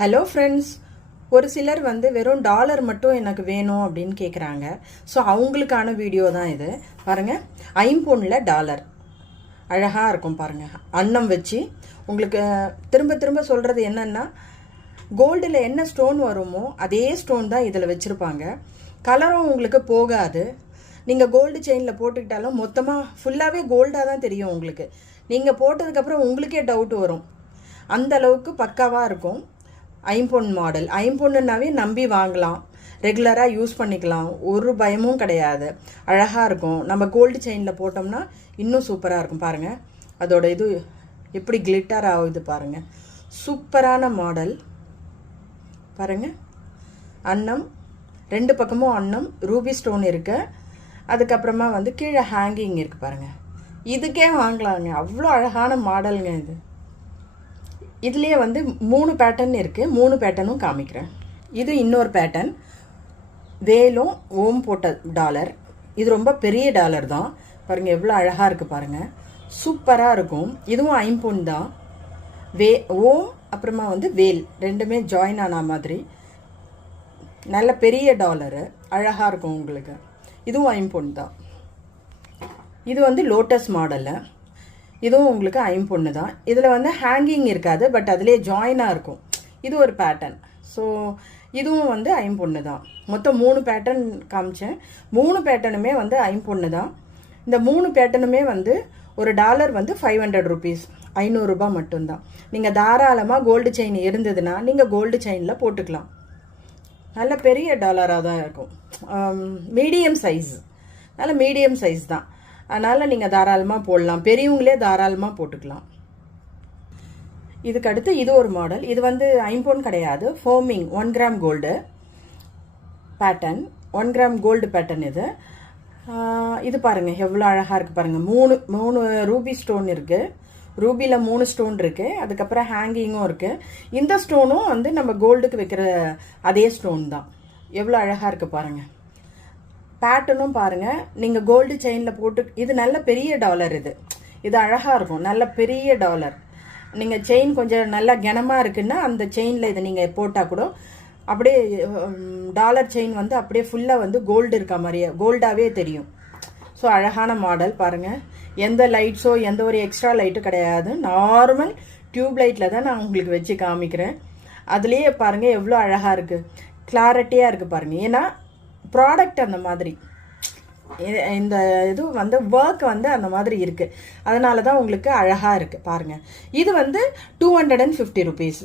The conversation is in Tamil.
ஹலோ ஃப்ரெண்ட்ஸ், ஒரு சிலர் வந்து வெறும் டாலர் மட்டும் எனக்கு வேணும் அப்படின்னு கேட்குறாங்க. ஸோ அவங்களுக்கான வீடியோ தான் இது. பாருங்கள், ஐம்பொன்னில் டாலர் அழகாக இருக்கும் பாருங்கள். அன்னம் வச்சு உங்களுக்கு திரும்ப திரும்ப சொல்கிறது என்னென்னா, கோல்டில் என்ன ஸ்டோன் வருமோ அதே ஸ்டோன் தான் இதில் வச்சுருப்பாங்க. கலரும் உங்களுக்கு போகாது. நீங்கள் கோல்டு செயினில் போட்டுக்கிட்டாலும் மொத்தமாக ஃபுல்லாகவே கோல்டாக தான் தெரியும் உங்களுக்கு. நீங்கள் போட்டதுக்கப்புறம் உங்களுக்கே டவுட் வரும். அந்த அளவுக்கு பக்காவாக இருக்கும். ஐம்பொன் மாடல். ஐம்பொன்னுனாவே நம்பி வாங்கலாம், ரெகுலராக யூஸ் பண்ணிக்கலாம், ஒரு பயமும் கிடையாது. அழகாக இருக்கும். நம்ம கோல்டு செயினில் போட்டோம்னா இன்னும் சூப்பராக இருக்கும். பாருங்கள், அதோட இது எப்படி கிளிட்டர் ஆகுது பாருங்கள். சூப்பரான மாடல் பாருங்கள். அன்னம், ரெண்டு பக்கமும் அன்னம், ரூபி ஸ்டோன் இருக்கு. அதுக்கப்புறமா வந்து கீழே ஹேங்கிங் இருக்குது பாருங்கள். இதுக்கே வாங்கலாங்க, அவ்வளோ அழகான மாடலுங்க இது. இதுலேயே வந்து 3 பேட்டர்ன் இருக்குது. 3 பேட்டர்னும் காமிக்கிறேன். இது இன்னொரு பேட்டர்ன், வேலும் ஓம் போட்ட டாலர். இது ரொம்ப பெரிய டாலர் தான் பாருங்கள், எவ்வளோ அழகாக இருக்குது பாருங்கள். சூப்பராக இருக்கும். இதுவும் ஐம்பொன் தான். ஓம் அப்புறமா வந்து வேல் ரெண்டுமே ஜாயின் ஆன மாதிரி நல்ல பெரிய டாலரு, அழகாக இருக்கும் உங்களுக்கு. இதுவும் ஐம்பொன் தான். இது வந்து லோட்டஸ் மாடலு. இதுவும் உங்களுக்கு ஐம்பொன்னு தான். இதில் வந்து ஹேங்கிங் இருக்காது, பட் அதிலே ஜாயினாக இருக்கும். இது ஒரு பேட்டர்ன். ஸோ இதுவும் வந்து ஐம்பொன்னு தான். மொத்தம் 3 பேட்டர்ன் காமிச்சேன். 3 பேட்டர்னுமே வந்து ஐம்பொன்னு தான். இந்த 3 பேட்டர்னுமே வந்து ஒரு டாலர் வந்து 500 ருபீஸ், 500 ரூபாய் மட்டும்தான். நீங்கள் தாராளமாக கோல்டு செயின் இருந்ததுன்னா நீங்கள் கோல்டு செயினில் போட்டுக்கலாம். நல்ல பெரிய டாலராக தான் இருக்கும். மீடியம் சைஸ், நல்ல மீடியம் சைஸ் தான். அதனால் நீங்கள் தாராளமாக போடலாம், பெரியவங்களே தாராளமாக போட்டுக்கலாம். இதுக்கு அடுத்து இது ஒரு மாடல். இது வந்து ஐம்பொன் கிடையாது, forming 1 gram gold pattern. 1 gram gold pattern இது. இது பாருங்கள் எவ்வளோ அழகாக இருக்குது பாருங்கள். மூணு ரூபி ஸ்டோன் இருக்குது. ரூபியில் 3 ஸ்டோன் இருக்குது. அதுக்கப்புறம் ஹேங்கிங்கும் இருக்குது. இந்த ஸ்டோனும் வந்து நம்ம கோல்டுக்கு வைக்கிற அதே ஸ்டோன் தான். எவ்வளோ அழகாக இருக்குது பாருங்கள். பேட்டர்னும் பாருங்கள், நீங்கள் கோல்டு செயினில் போட்டு, இது நல்ல பெரிய டாலர். இது அழகாக இருக்கும், நல்ல பெரிய டாலர். நீங்கள் செயின் கொஞ்சம் நல்லா கனமாக இருக்குன்னா அந்த செயினில் இதை நீங்கள் போட்டால் கூட அப்படியே டாலர் செயின் வந்து அப்படியே ஃபுல்லாக வந்து கோல்டு இருக்க மாதிரியே கோல்டாகவே தெரியும். ஸோ அழகான மாடல் பாருங்கள். எந்த லைட்ஸோ எந்த ஒரு எக்ஸ்ட்ரா லைட்டும் கிடையாது. நார்மல் டியூப் லைட்டில் தான் நான் உங்களுக்கு வச்சு காமிக்கிறேன். அதுலேயே பாருங்கள் எவ்வளோ அழகாக இருக்குது, கிளாரிட்டியாக இருக்குது பாருங்கள். ஏன்னா ப்ராடக்ட் அந்த மாதிரி, இந்த இது வந்து ஒர்க் வந்து அந்த மாதிரி இருக்குது. அதனால தான் உங்களுக்கு அழகாக இருக்குது பாருங்கள். இது வந்து 250 ருபீஸ்.